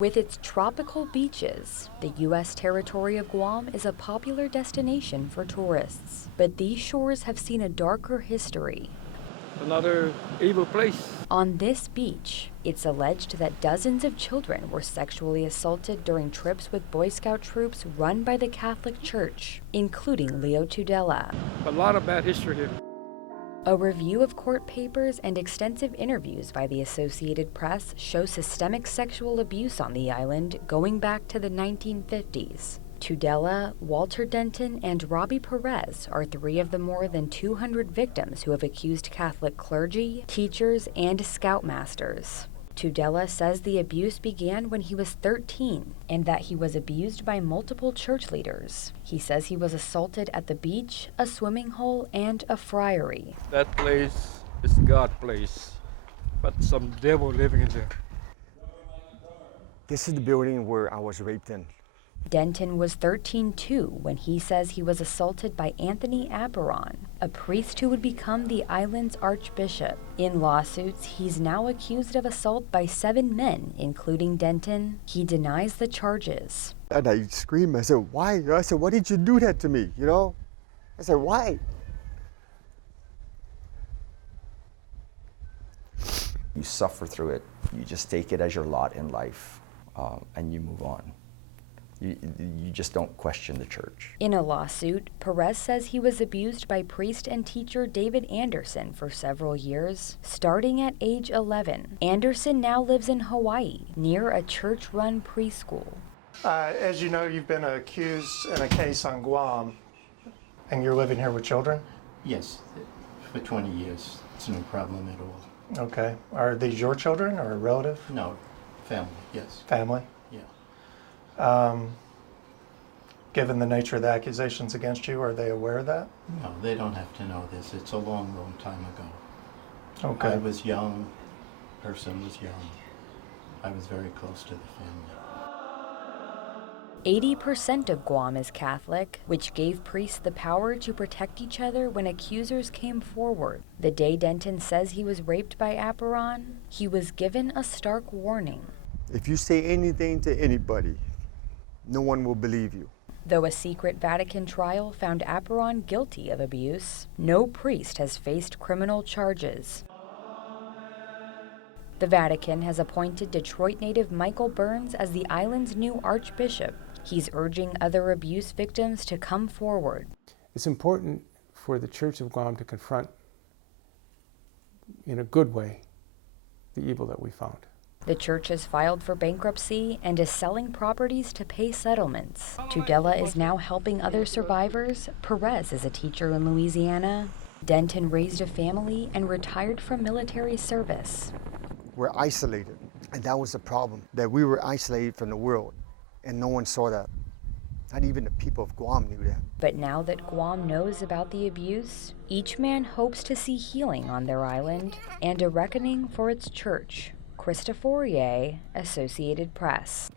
With its tropical beaches, the U.S. territory of Guam is a popular destination for tourists. But these shores have seen a darker history. Another evil place. On this beach, it's alleged that dozens of children were sexually assaulted during trips with Boy Scout troops run by the Catholic Church, including Leo Too-Dela. A lot of bad history here. A review of court papers and extensive interviews by the Associated Press show systemic sexual abuse on the island going back to the 1950s. Too-Dela, Walter Denton, and Robbie PEREZ are three of the more than 200 victims who have accused Catholic clergy, teachers, and scoutmasters. Too-Dela says the abuse began when he was 13 and that he was abused by multiple church leaders. He says he was assaulted at the beach, a swimming hole, and a friary. That place is God's place, but some devil living in there. This is the building where I was raped in. Denton was 13 too when he says he was assaulted by Anthony Aperon, a priest who would become the island's archbishop. In lawsuits, he's now accused of assault by 7 men, including Denton. He denies the charges. And I screamed, I said, why? I said, why did you do that to me? You know? I said, why? You suffer through it. You just take it as your lot in life, and you move on. You just don't question the church. In a lawsuit, PEREZ says he was abused by priest and teacher David Anderson for several years, starting at age 11. Anderson now lives in Hawaii, near a church-run preschool. As you know, you've been accused in a case on Guam, and you're living here with children? Yes, for 20 years. It's no problem at all. Okay. Are these your children or a relative? No, family, yes. Family? Yeah. Given the nature of the accusations against you, are they aware of that? No, they don't have to know this. It's a long, long time ago. Okay. I was young, person was young. I was very close to the family. 80% of Guam is Catholic, which gave priests the power to protect each other when accusers came forward. The day Denton says he was raped by Aperon, he was given a stark warning. If you say anything to anybody, no one will believe you. Though a secret Vatican trial found Aperon guilty of abuse, no priest has faced criminal charges. The Vatican has appointed Detroit native Michael Burns as the island's new archbishop. He's urging other abuse victims to come forward. It's important for the Church of Guam to confront, in a good way, the evil that we found. The church has filed for bankruptcy and is selling properties to pay settlements. Too-Dela is now helping other survivors. PEREZ is a teacher in Louisiana. Denton raised a family and retired from military service. We're isolated, and that was the problem, that we were isolated from the world, and no one saw that. Not even the people of Guam knew that. But now that Guam knows about the abuse, each man hopes to see healing on their island and a reckoning for its church. Christopher, Associated Press.